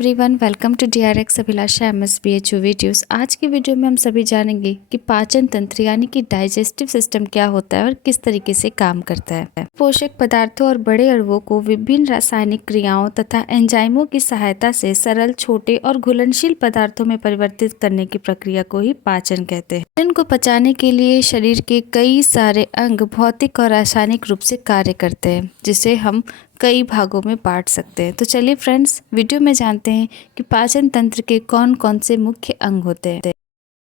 Everyone welcome to DRX Abhilasha MSBHU videos. आज की video में हम सभी जानेंगे कि पाचन तंत्र यानी कि डाइजेस्टिव सिस्टम क्या होता है और किस तरीके से काम करता है। पोषक पदार्थों और बड़े अणुओं को विभिन्न रासायनिक क्रियाओं तथा एंजाइमों की सहायता से सरल, छोटे और घुलनशील पदार्थों में परिवर्तित करने की प्रक्रिया को ही पाचन कहते हैं। भोजन को पचाने के लिए शरीर के कई सारे अंग भौतिक और रासायनिक रूप से कार्य करते हैं, जिसे हम कई भागों में बांट सकते हैं। तो चलिए फ्रेंड्स, वीडियो में जानते हैं कि पाचन तंत्र के कौन कौन से मुख्य अंग होते हैं।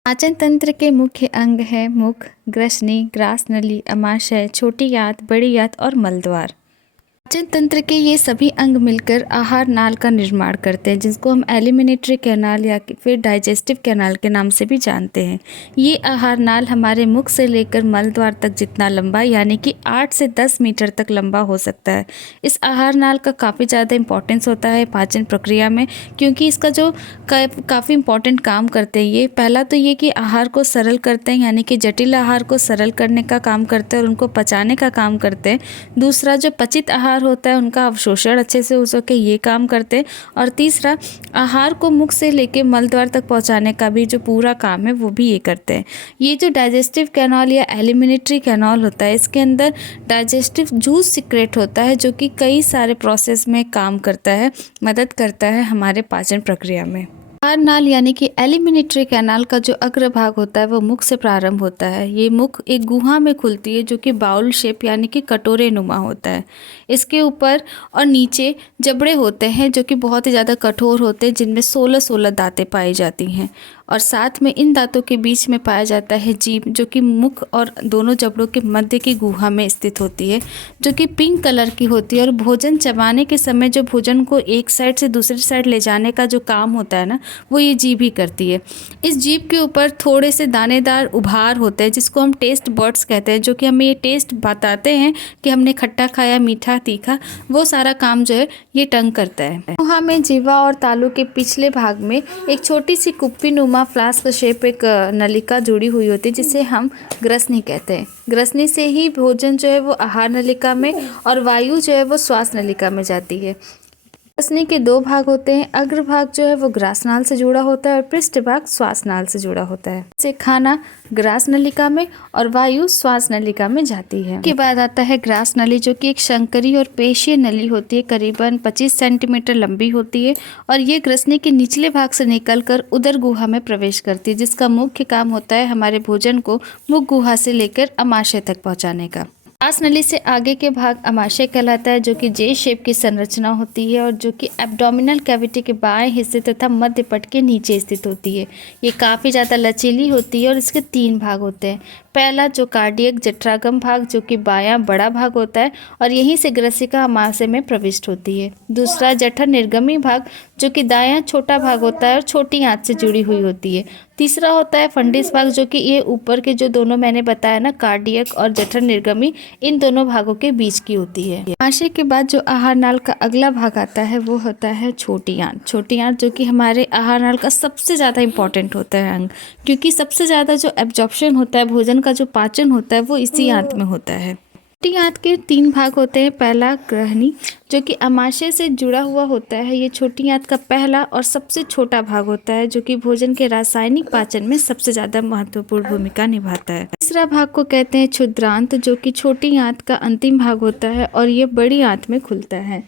पाचन तंत्र के मुख्य अंग हैं मुख, ग्रसनी, ग्रास नली, अमाशय, छोटी आंत, बड़ी आंत और मलद्वार। पाचन तंत्र के ये सभी अंग मिलकर आहार नाल का निर्माण करते हैं, जिसको हम एलिमिनेटरी कैनाल या फिर डाइजेस्टिव कैनाल के नाम से भी जानते हैं। ये आहार नाल हमारे मुख से लेकर मलद्वार तक जितना लंबा यानी कि 8 से 10 मीटर तक लंबा हो सकता है। इस आहार नाल का काफ़ी ज़्यादा इंपॉर्टेंस होता है पाचन प्रक्रिया में, क्योंकि इसका जो काफ़ी इंपॉर्टेंट काम करते हैं। ये पहला तो ये कि आहार को सरल करते हैं, यानी कि जटिल आहार को सरल करने का काम करते हैं और उनको पचाने का काम करते हैं। दूसरा, जो पचित आहार होता है उनका अवशोषण अच्छे से हो सके, ये काम करते हैं। और तीसरा, आहार को मुख से लेके मलद्वार तक पहुंचाने का भी जो पूरा काम है वो भी ये करते हैं। ये जो डाइजेस्टिव कैनाल या एलिमिनेटरी कैनाल होता है, इसके अंदर डाइजेस्टिव जूस सिक्रेट होता है, जो कि कई सारे प्रोसेस में काम करता है, मदद करता है हमारे पाचन प्रक्रिया में। आहार नाल यानी कि एलिमिनेटरी कैनाल का जो अग्रभाग होता है वो मुख से प्रारंभ होता है। ये मुख एक गुहा में खुलती है, जो कि बाउल शेप यानी कि कटोरे नुमा होता है। इसके ऊपर और नीचे जबड़े होते हैं, जो कि बहुत ही ज़्यादा कठोर होते हैं, जिनमें 16 दांतें पाई जाती हैं। और साथ में इन दांतों के बीच में पाया जाता है जीभ, जो कि मुख और दोनों जबड़ों के मध्य की गुहा में स्थित होती है, जो कि पिंक कलर की होती है। और भोजन चबाने के समय जो भोजन को एक साइड से दूसरी साइड ले जाने का जो काम होता है ना, वो ये जीभ ही करती है। इस जीभ के ऊपर थोड़े से दानेदार उभार होते हैं, जिसको हम टेस्ट बड्स कहते हैं, जो कि हमें ये टेस्ट बताते हैं कि हमने खट्टा खाया, मीठा, तीखा। वो सारा काम जो है ये टंग करता है। गुहा में जीवा और तालू के पिछले भाग में एक छोटी सी कुप्पी नुमा फ्लास्क शेप एक नलिका जुड़ी हुई होती है, जिसे हम ग्रसनी कहते हैं। ग्रसनी से ही भोजन जो है वो आहार नलिका में और वायु जो है वो श्वास नलिका में जाती है। ग्रसनी के दो भाग होते हैं। अग्रभाग जो है वो ग्रासनाल से जुड़ा होता है और पृष्ठ भाग श्वासनाल से जुड़ा होता है। से खाना ग्रास नलिका में और वायु श्वास नलिका में जाती है। के बाद आता है ग्रास नली, जो कि एक शंकरी और पेशीय नली होती है, करीबन 25 सेंटीमीटर लंबी होती है। और ये ग्रसनी के निचले भाग से निकलकर उदर गुहा में प्रवेश करती है, जिसका मुख्य काम होता है हमारे भोजन को मुख गुहा से लेकर अमाशय तक पहुंचाने का। श्वास नली से आगे के भाग अमाशय कहलाता है, जो कि जे शेप की संरचना होती है और जो कि एब्डोमिनल कैविटी के बाएं हिस्से तथा मध्य पट के नीचे स्थित होती है। ये काफ़ी ज़्यादा लचीली होती है और इसके 3 भाग होते हैं। पहला जो कार्डियक जठरागम भाग, जो कि बायां बड़ा भाग होता है और यहीं से ग्रसिका अमाशय में प्रविष्ट होती है। दूसरा जठर निर्गमी भाग, जो कि दायां छोटा भाग होता है और छोटी आंत से जुड़ी हुई होती है। तीसरा होता है फंडिस भाग, जो कि ये ऊपर के जो दोनों मैंने बताया ना, कार्डियक और जठर निर्गमी, इन दोनों भागों के बीच की होती है। अमाशय के बाद जो आहार नाल का अगला भाग आता है वो होता है छोटी आंत। छोटी आंत जो कि हमारे आहार नाल का सबसे ज़्यादा इंपॉर्टेंट होता है अंग, क्योंकि सबसे ज़्यादा जो एब्जॉर्प्शन होता है, भोजन का जो पाचन होता है, वो इसी आंत में होता है। छोटी आंत के 3 भाग होते हैं। पहला ग्रहणी, जो कि अमाशय से जुड़ा हुआ होता है। ये छोटी आंत का पहला और सबसे छोटा भाग होता है, जो कि भोजन के रासायनिक पाचन में सबसे ज़्यादा महत्वपूर्ण भूमिका निभाता है। तीसरा भाग को कहते हैं क्षुद्रांत, जो कि छोटी आंत का अंतिम भाग होता है और ये बड़ी आंत में खुलता है।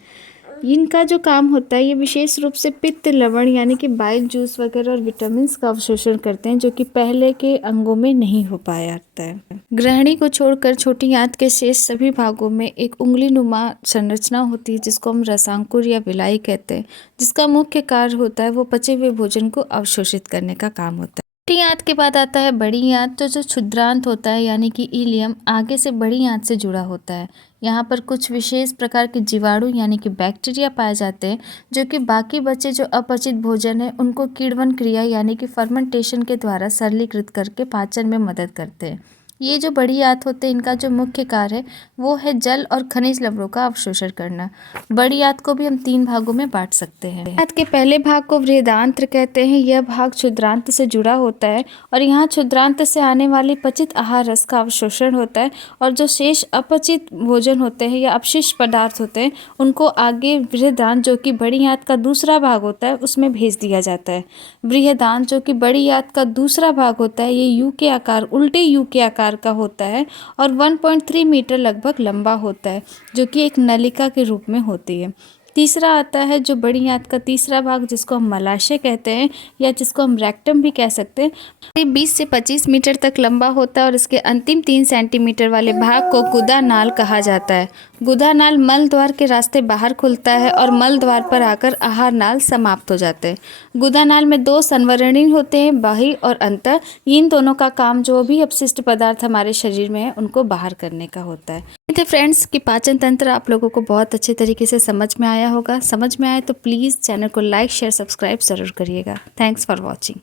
इनका जो काम होता है, ये विशेष रूप से पित्त, लवण यानी कि बाइल जूस वगैरह और विटामिन का अवशोषण करते हैं, जो कि पहले के अंगों में नहीं हो पाया जाता है। ग्रहणी को छोड़कर छोटी आंत के शेष सभी भागों में एक उंगली नुमा संरचना होती है, जिसको हम रसांकुर या विलाई कहते हैं, जिसका मुख्य कार्य होता है वो पचे हुए भोजन को अवशोषित करने का काम होता है। छोटी आंत के बाद आता है बड़ी आंत, तो जो क्षुद्रांत होता है यानी कि इलियम आगे से बड़ी आंत से जुड़ा होता है। यहाँ पर कुछ विशेष प्रकार के जीवाणु यानी कि बैक्टीरिया पाए जाते हैं, जो कि बाकी बचे जो अपचित भोजन है उनको किण्वन क्रिया यानी कि फर्मेंटेशन के द्वारा सरलीकृत करके पाचन में मदद करते हैं। ये जो बड़ी आंत होते हैं, इनका जो मुख्य कार्य है वो है जल और खनिज लवणों का अवशोषण करना। बड़ी आंत को भी हम 3 भागों में बांट सकते हैं। आंत के पहले भाग को बृहदांत्र कहते हैं। यह भाग क्षुद्रांत से जुड़ा होता है और यहाँ क्षुद्रांत से आने वाली पचित आहार रस का अवशोषण होता है और जो शेष अपचित भोजन होते हैं या अपशिष्ट पदार्थ होते हैं उनको आगे बृहदांत्र, जो कि बड़ी आंत का दूसरा भाग होता है, उसमें भेज दिया जाता है। बृहदांत्र, जो कि बड़ी आंत का दूसरा भाग होता है, ये यू के आकार, उल्टे यू के आकार का होता है और 1.3 मीटर लगभग लंबा होता है, जो कि एक नलिका के रूप में होती है। तीसरा आता है जो बड़ी आंत का तीसरा भाग, जिसको हम मलाशय कहते हैं या जिसको हम रेक्टम भी कह सकते हैं। ये 20 से 25 मीटर तक लंबा होता है और इसके अंतिम 3 सेंटीमीटर वाले भाग को गुदा नाल कहा जाता है। गुदा नाल मल द्वार के रास्ते बाहर खुलता है और मल द्वार पर आकर आहार नाल समाप्त हो जाते हैं। गुदा नाल में 2 संवरणी होते हैं, बाह्य और अंतर। इन दोनों का काम जो भी अपशिष्ट पदार्थ हमारे शरीर में है उनको बाहर करने का होता है। तो फ्रेंड्स कि पाचन तंत्र आप लोगों को बहुत अच्छे तरीके से समझ में आया होगा। समझ में आए तो प्लीज़ चैनल को लाइक शेयर सब्सक्राइब ज़रूर करिएगा। Thanks for watching.